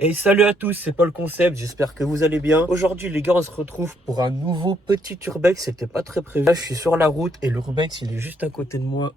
Et salut à tous, c'est Paul Concept, j'espère que vous allez bien. Aujourd'hui les gars, on se retrouve pour un nouveau petit urbex, c'était pas très prévu. Là je suis sur la route et l'urbex il est juste à côté de moi,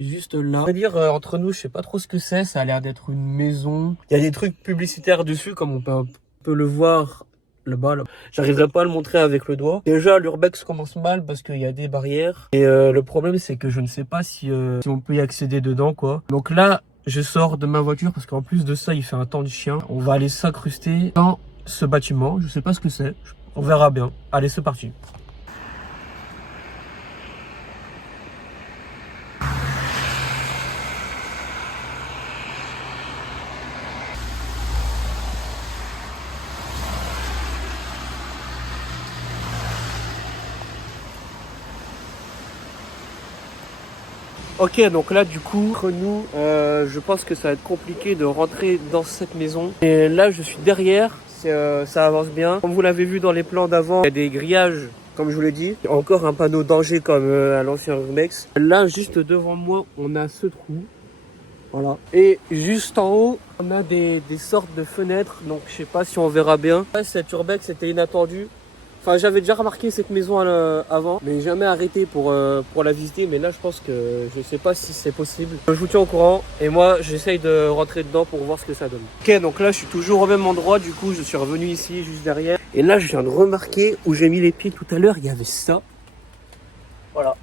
juste là. On va dire entre nous, je sais pas trop ce que c'est, ça a l'air d'être une maison. Il y a des trucs publicitaires dessus comme on peut un peu le voir là-bas. Là. J'arriverai pas à le montrer avec le doigt. Déjà l'urbex commence mal parce qu'il y a des barrières. Et le problème c'est que je ne sais pas si on peut y accéder dedans quoi. Donc là, je sors de ma voiture parce qu'en plus de ça, il fait un temps de chien. On va aller s'incruster dans ce bâtiment. Je sais pas ce que c'est. On verra bien. Allez, c'est parti. Ok, donc là du coup, entre nous, je pense que ça va être compliqué de rentrer dans cette maison. Et là, je suis derrière, ça avance bien. Comme vous l'avez vu dans les plans d'avant, il y a des grillages, comme je vous l'ai dit. Il y a encore un panneau danger comme à l'ancien Urbex. Là, juste devant moi, on a ce trou. Voilà. Et juste en haut, on a des sortes de fenêtres. Donc je sais pas si on verra bien. Ouais, cette urbex c'était inattendu. Enfin, j'avais déjà remarqué cette maison avant, mais jamais arrêté pour la visiter. Mais là, je pense que je sais pas si c'est possible. Je vous tiens au courant et moi, j'essaye de rentrer dedans pour voir ce que ça donne. Ok, donc là, je suis toujours au même endroit. Du coup, je suis revenu ici, juste derrière. Et là, je viens de remarquer où j'ai mis les pieds tout à l'heure. Il y avait ça. Voilà.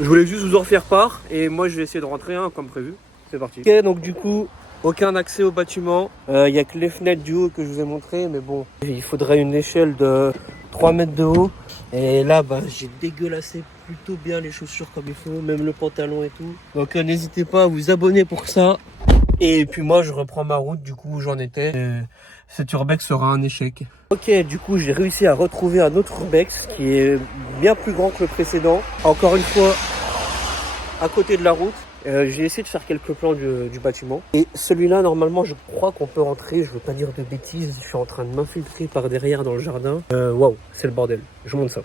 Je voulais juste vous en faire part et moi je vais essayer de rentrer comme prévu. C'est parti. Ok, donc du coup, aucun accès au bâtiment. Il n'y a que les fenêtres du haut que je vous ai montré, mais bon, il faudrait une échelle de 3 mètres de haut. Et là, bah, j'ai dégueulassé plutôt bien les chaussures comme il faut, même le pantalon et tout. Donc n'hésitez pas à vous abonner pour ça. Et puis moi, je reprends ma route du coup où j'en étais. Cet urbex sera un échec. Ok, du coup, j'ai réussi à retrouver un autre urbex qui est bien plus grand que le précédent. Encore une fois, à côté de la route. J'ai essayé de faire quelques plans du bâtiment. Et celui-là, normalement, je crois qu'on peut rentrer. Je veux pas dire de bêtises. Je suis en train de m'infiltrer par derrière dans le jardin. Waouh, c'est le bordel. Je vous montre ça.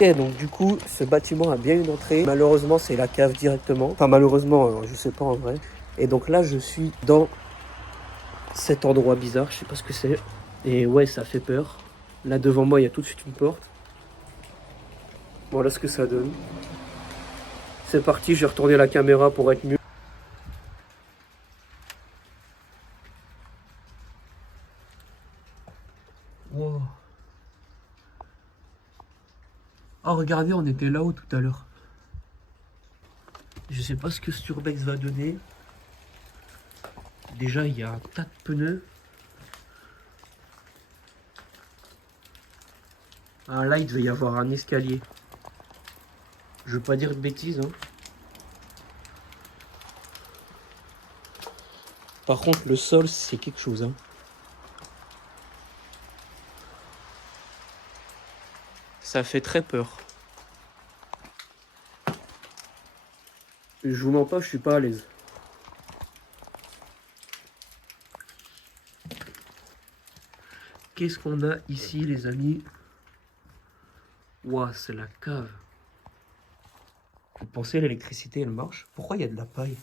Ok, donc du coup, ce bâtiment a bien une entrée. Malheureusement, c'est la cave directement. Enfin, malheureusement, je sais pas en vrai. Et donc là, je suis dans cet endroit bizarre. Je sais pas ce que c'est. Et ouais, ça fait peur. Là, devant moi, il y a tout de suite une porte. Voilà ce que ça donne. C'est parti, je vais retourner la caméra pour être mieux. Wow. Oh, regardez, on était là-haut tout à l'heure. Je sais pas ce que ce Urbex va donner. Déjà, il y a un tas de pneus. Ah, là, il devait y avoir un escalier. Je veux pas dire de bêtises. Hein. Par contre, le sol, c'est quelque chose. Hein. Ça fait très peur. Je vous mens pas, je suis pas à l'aise. Qu'est-ce qu'on a ici, les amis? Ouah, c'est la cave. Vous pensez l'électricité, elle marche? Pourquoi il y a de la paille?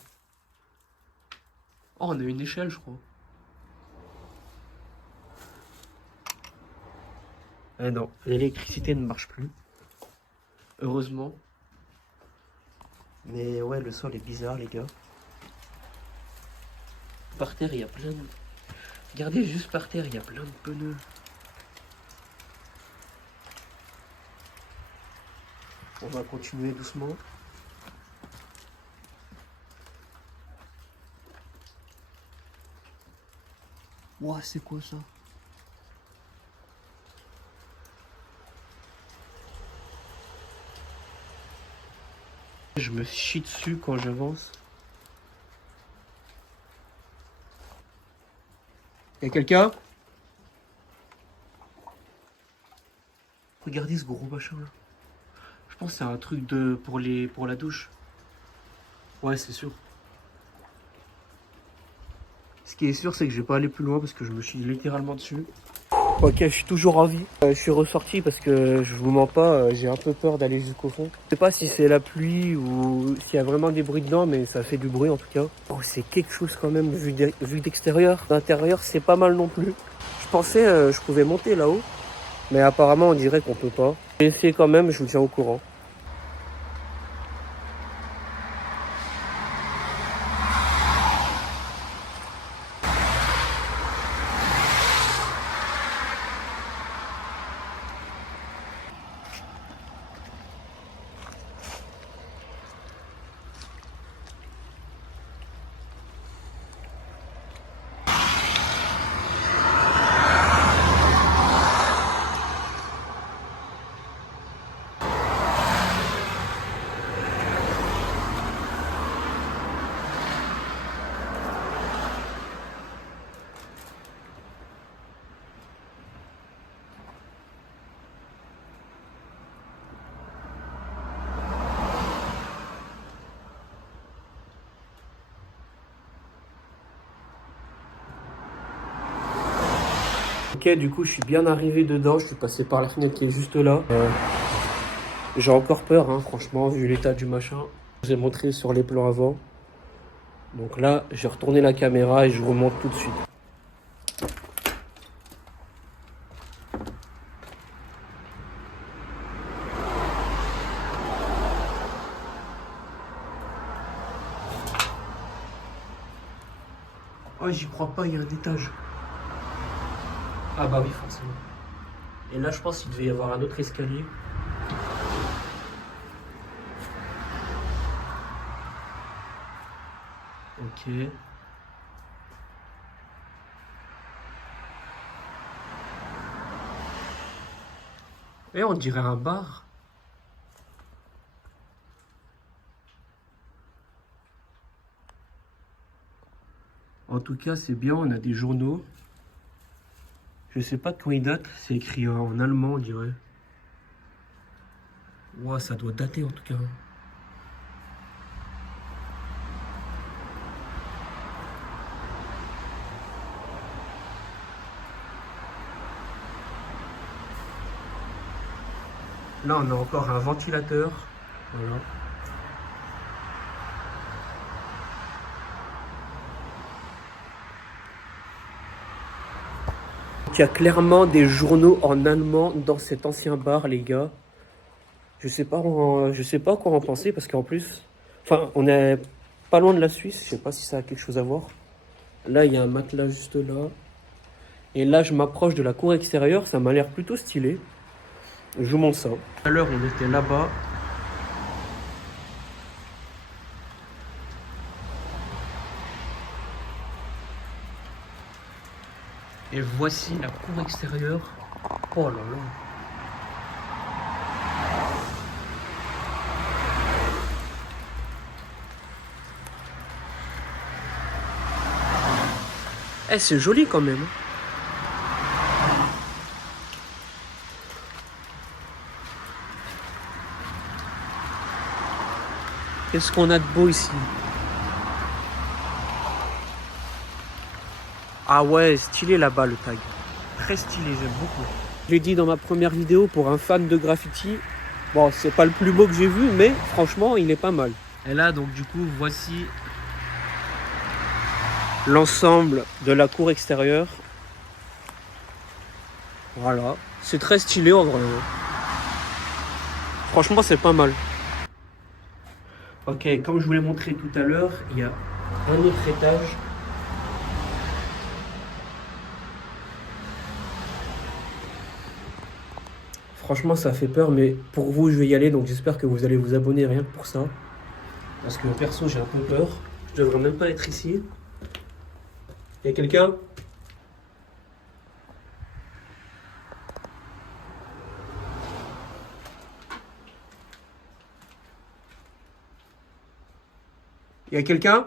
Oh, on a une échelle, je crois. Ah non, l'électricité ne marche plus. Heureusement. Mais ouais, le sol est bizarre, les gars. Par terre, il y a plein de... Regardez, juste par terre, il y a plein de pneus. On va continuer doucement. Ouah, c'est quoi ça? Je me chie dessus quand j'avance. Y'a quelqu'un? Regardez ce gros machin là. Je pense que c'est un truc pour la douche. Ouais, c'est sûr. Ce qui est sûr, c'est que je vais pas aller plus loin parce que je me suis littéralement dessus. Ok, je suis toujours en vie. Je suis ressorti parce que je vous mens pas, j'ai un peu peur d'aller jusqu'au fond. Je sais pas si c'est la pluie ou s'il y a vraiment des bruits dedans, mais ça fait du bruit en tout cas. Oh, c'est quelque chose quand même vu d'extérieur. D'intérieur, c'est pas mal non plus. Je pensais je pouvais monter là-haut, mais apparemment on dirait qu'on peut pas. J'ai essayé quand même, je vous tiens au courant. Ok, du coup, je suis bien arrivé dedans. Je suis passé par la fenêtre qui est juste là. J'ai encore peur, hein, franchement, vu l'état du machin. Je vous ai montré sur les plans avant. Donc là, j'ai retourné la caméra et je remonte tout de suite. Oh, j'y crois pas, il y a un étage. Ah bah oui, forcément. Et là, je pense qu'il devait y avoir un autre escalier. Ok. Et on dirait un bar. En tout cas, c'est bien, on a des journaux. Je sais pas de quand ils datent, c'est écrit en allemand, on dirait. Ouah, ça doit dater en tout cas. Là, on a encore un ventilateur. Voilà. Il y a clairement des journaux en allemand dans cet ancien bar, les gars. Je sais pas quoi en penser parce qu'en plus, enfin, on est pas loin de la Suisse. Je sais pas si ça a quelque chose à voir. Là, il y a un matelas juste là. Et là, je m'approche de la cour extérieure. Ça m'a l'air plutôt stylé. Je vous montre ça. Tout à l'heure, on était là-bas. Et voici la cour extérieure. Oh là là. Eh, c'est joli quand même. Qu'est-ce qu'on a de beau ici? Ah ouais, stylé là-bas le tag. Très stylé, j'aime beaucoup. J'ai dit dans ma première vidéo, pour un fan de graffiti, bon, c'est pas le plus beau que j'ai vu, mais franchement, il est pas mal. Et là, donc du coup, voici l'ensemble de la cour extérieure. Voilà. C'est très stylé en vrai. Franchement, c'est pas mal. Ok, comme je vous l'ai montré tout à l'heure, il y a un autre étage. Franchement, ça fait peur, mais pour vous, je vais y aller. Donc j'espère que vous allez vous abonner rien que pour ça. Parce que perso, j'ai un peu peur. Je devrais même pas être ici. Il y a quelqu'un? Il y a quelqu'un?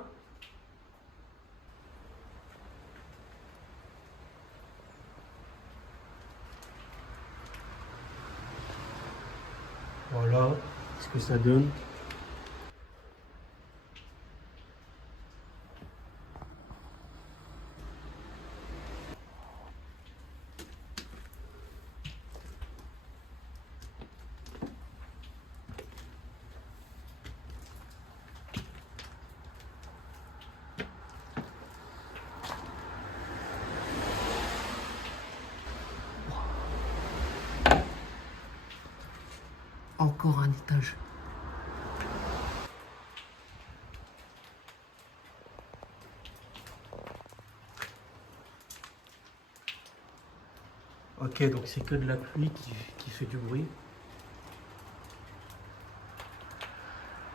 ce que ça donne. Encore un étage. Ok, donc c'est que de la pluie qui fait du bruit.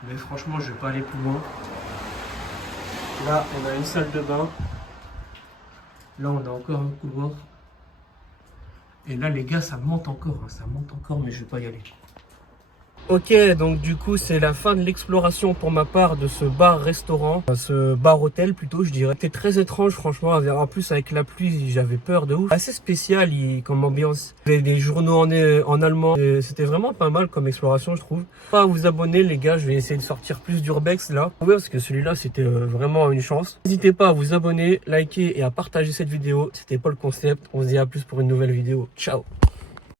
Mais franchement, je vais pas aller plus loin. Là, on a une salle de bain. Là, on a encore un couloir. Et là, les gars, ça monte encore. Hein, ça monte encore, mais je vais pas y aller. Ok, donc du coup, c'est la fin de l'exploration pour ma part de ce bar-restaurant, ce bar-hôtel plutôt, je dirais. C'était très étrange, franchement. En plus, avec la pluie, j'avais peur de ouf. Assez spécial comme ambiance. Il y avait des journaux en allemand. C'était vraiment pas mal comme exploration, je trouve. Pas à vous abonner, les gars. Je vais essayer de sortir plus d'urbex là. Ouais, parce que celui-là, c'était vraiment une chance. N'hésitez pas à vous abonner, liker et à partager cette vidéo. C'était pas le concept. On se dit à plus pour une nouvelle vidéo. Ciao!